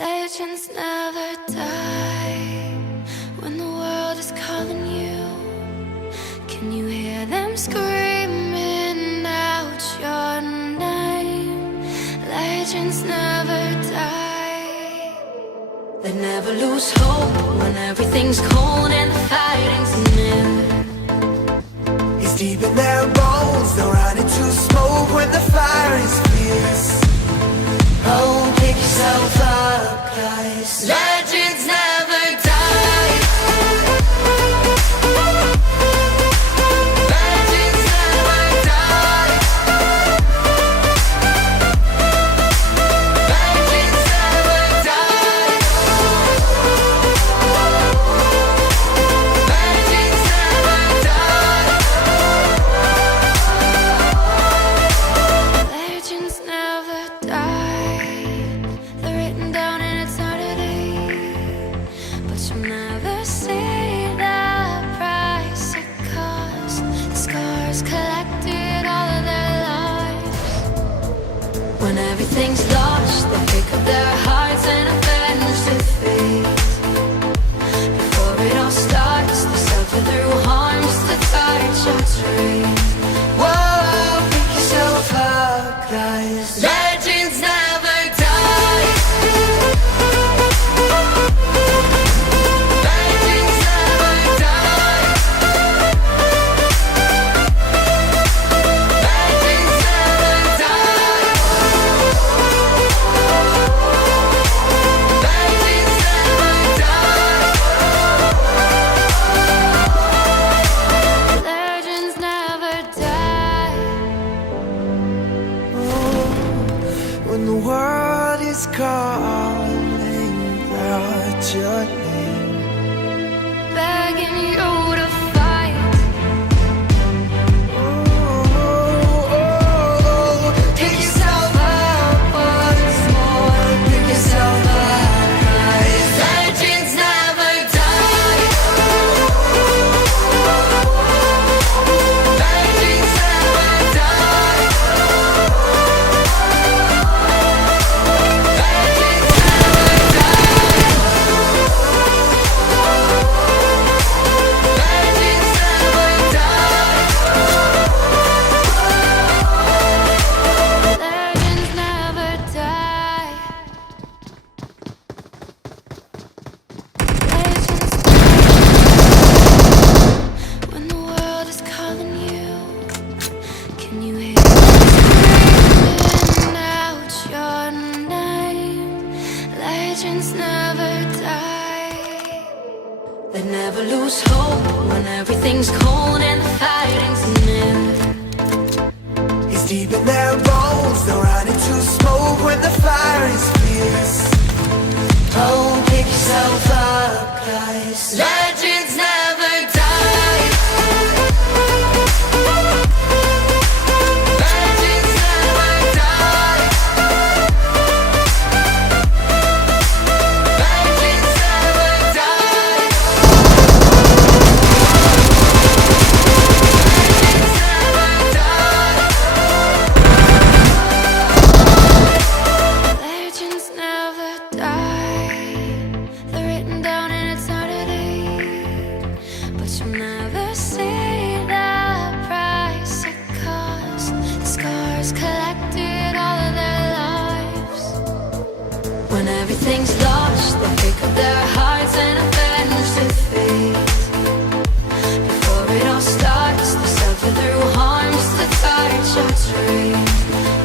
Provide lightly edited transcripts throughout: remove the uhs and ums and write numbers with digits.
Legends never die when the world is calling you. Can you hear them screaming out your name? Legends never die. They never lose hope when everything's cold and the fighting's near. It's deep in their bones, they'll run into smoke when the fire is fierce. Oh, pick yourself up, guys. Legends never die. Legends never die. Legends never die. Legends never die. Legends never die. They're written down in eternity, but you'll never see the price it cost. The scars collected all of their lives. When everything's lost, they pick up their hearts and avenge defeat. Before it all starts, they suffer through harms to touch a tree. Whoa, pick yourself up, guys. Legends never die. Legends never die. Legends never die. Legends never die. Legends never die. When the world is calling out your name, Begging you to fight. pick yourself up once more. Pick yourself up, guys. Legends never die. Legends never die. Legends never die. Legends never die. Legends never die. Legends when the world is calling you, can you hear them screaming out your name? Legends never die. They never lose hope when everything's cold and the fighting's near. It's deep in their bones, they'll run into smoke when the fire is fierce. Oh, pick yourself up, guys. Legends never die. Legends never die. Legends never die. Legends never die. Legends never die. They're written down in eternity, but you'll never see the price it cost. The scars collected all of their lives. When everything's lost, they pick up their hearts and avenge defeat. Before it all starts, they suffer through harms to touch a tree.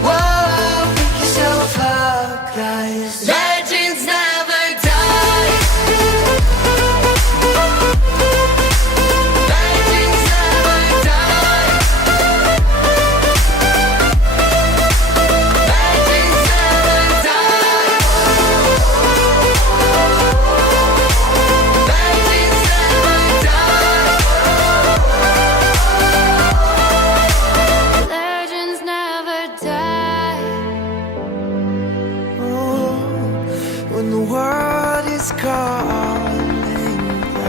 Whoa, pick yourself up, guys. Legends never die. Legends never die. Legends never die. Legends never die. Legends never die. When the world is calling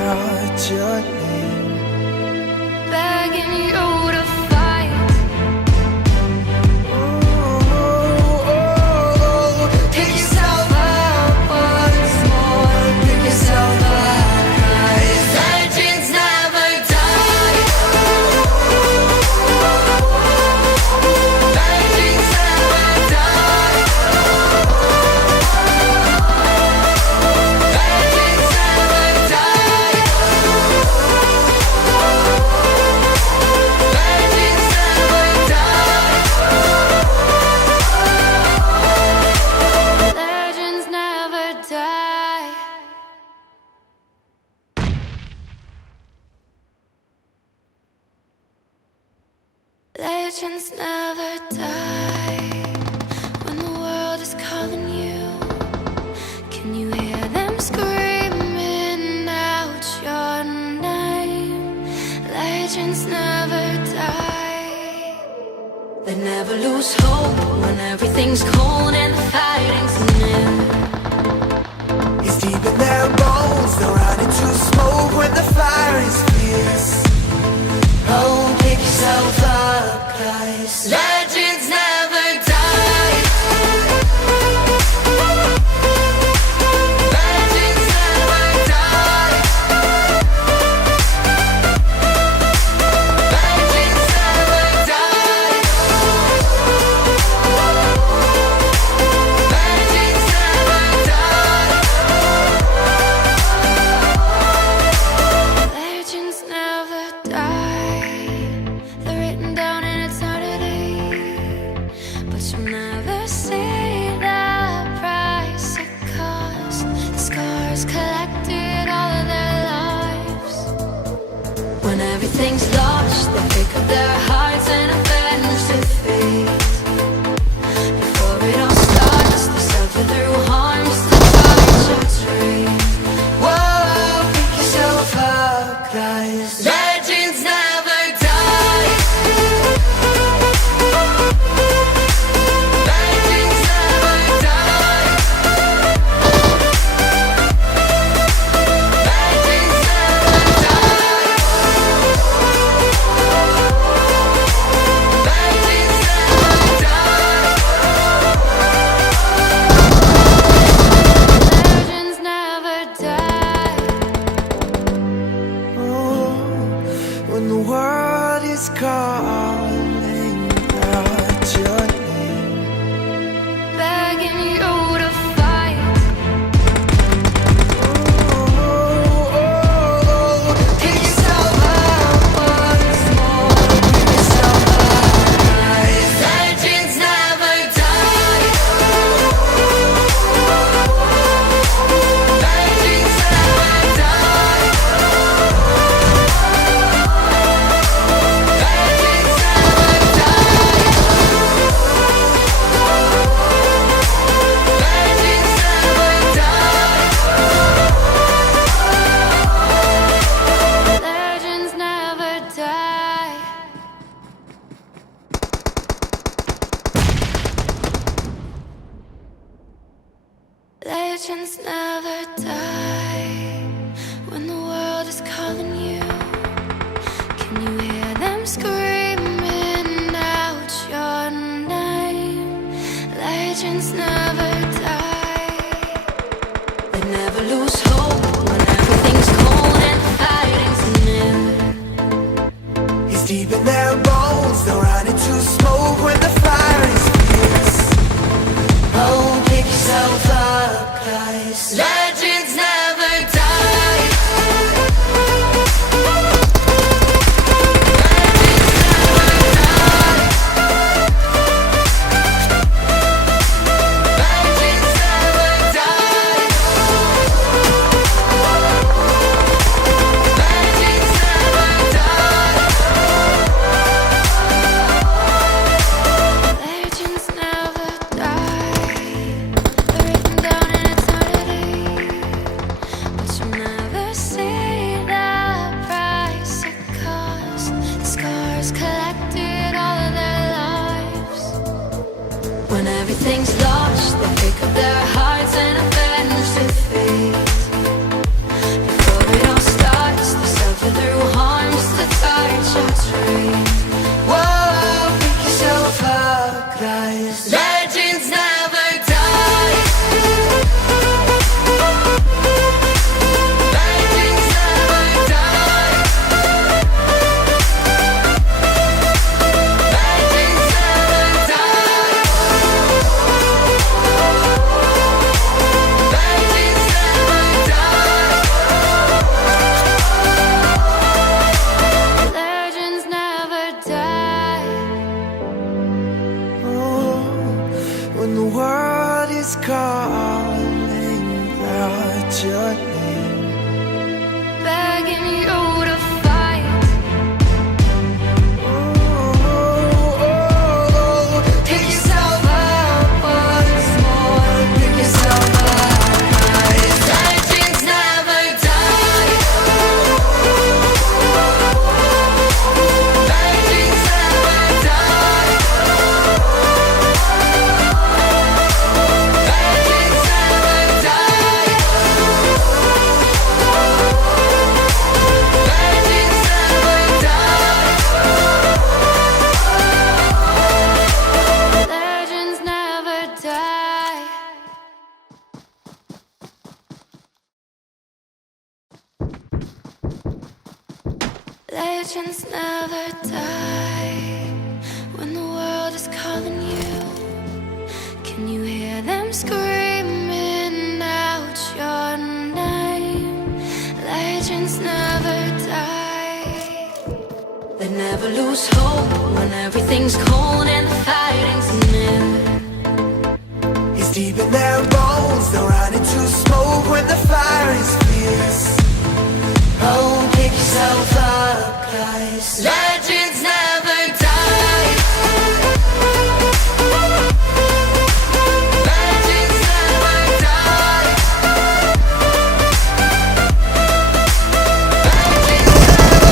out your name, Begging you to fight. pick yourself up Legends never die. When the world is calling you, can you hear them screaming out your name? Legends never die. They never lose hope when everything's cold and the fighting's new. It's deep in their bones, they'll run into smoke when the fire is fierce. Oh, pick yourself up, 'cause legends never die. Legends never die. Legends never die. Legends never die. Legends never die. They're written down in eternity, but you'll never see the price it cost. The scars collected all of their lives. When everything's lost, they pick up their hearts and avenge defeat. Before it all starts, they suffer through harms to touch a tree. Whoa, pick yourself up, 'cause legends never die. Legends never die. Legends never die. Legends never die. Legends never die. Oh, when the world is calling out your name, Begging you to fight. pick yourself up once more. Pick yourself up, 'cause legends never die. Legends never die. Legends never die. Legends never die. Legends never die. Legends never die. When the world is calling you, can you hear them screaming out your name? Legends never die. They never lose hope when everything's cold and the fighting's new. It's deep in their bones, they'll run into smoke when the fire is fierce. Oh, pick yourself up, 'cause legends never die. Legends never die. Legends never die. Legends never die. Legends never die. They're written down in eternity, Legends never die when the world is calling you. Can you hear them screaming out your name? Legends never die. They never lose hope when everything's cold and the fighting's near. It's deep in their bones, they'll run into smoke when the fire is fierce. Oh, pick yourself up, guys. Legends never die. Legends never die. Legends never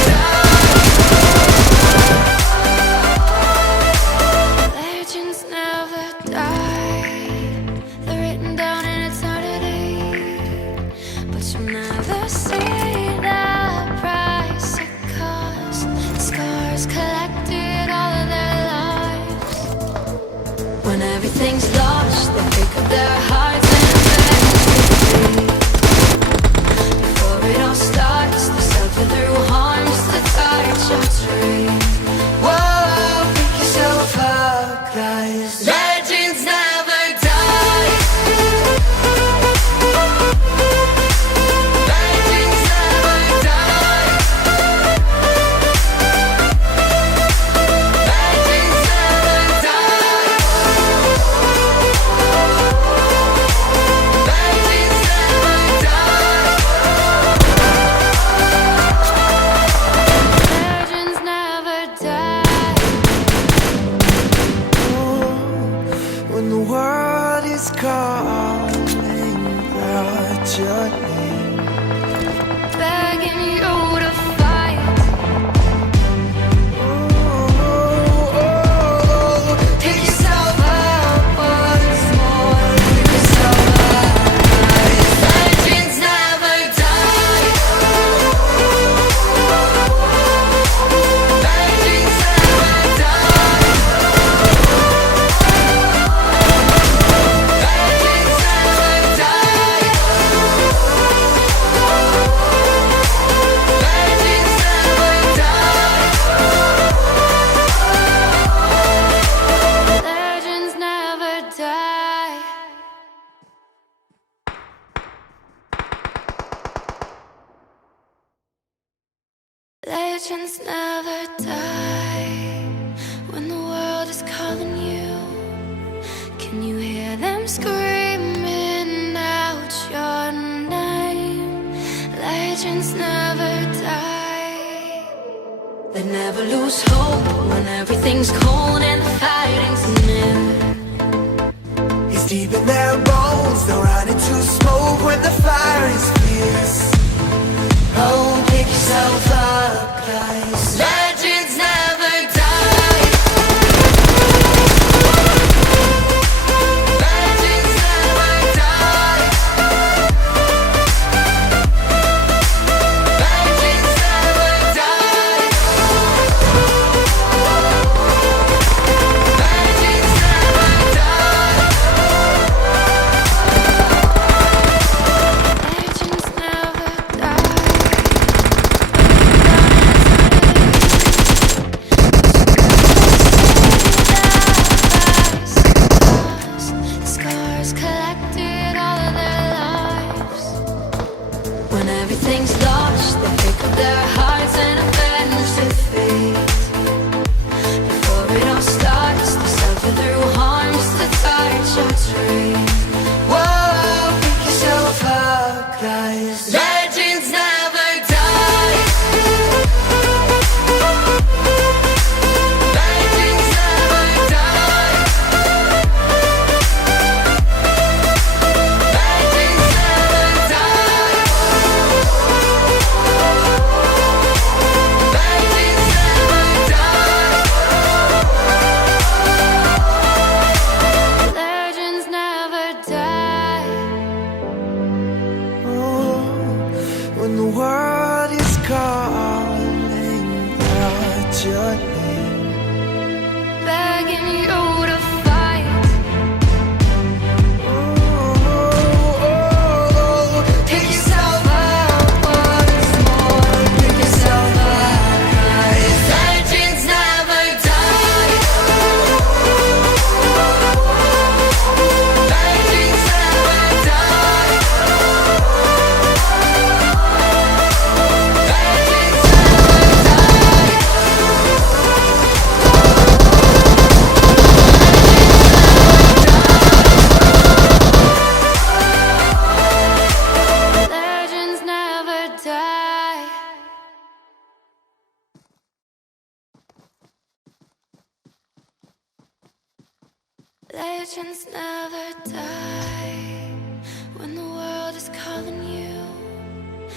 die. Legends never die. They're written down in eternity, but you'll never see the price it cost. Scars collected all of their lives. When everything's lost, they pick up their hearts and beg to free. Before it all starts, they suffer through harms to touch your tree. Whoa, pick yourself up, guys. Legends never die. Legends never die. Legends never die. Legends never die. Legends never die. When the world is calling out your name, Begging you to fight. pick yourself up once more. Pick yourself up, guys. Legends never die. Legends never die. Legends never die. Legends never die. Legends never die. Legends never die when the world is calling you. Can you hear them screaming out your name? Legends never die. They never lose hope when everything's cold and the fighting's near. It's deep in their bones, they'll run into smoke when the fire is fierce. Oh, pick yourself up, guys. Legends never die. Legends never die. Legends never die. Legends never die. Legends never die. Scars collected all of their lives. When everything's lost, they pick up their hearts and avenge defeat. Before it all starts, they suffer through harms to touch your tree. Whoa, pick yourself up, guys. Legends never die. Legends never die. Legends never die. Legends never die. Legends never die. When the world is calling out your name, Begging you to fight. Legends never die.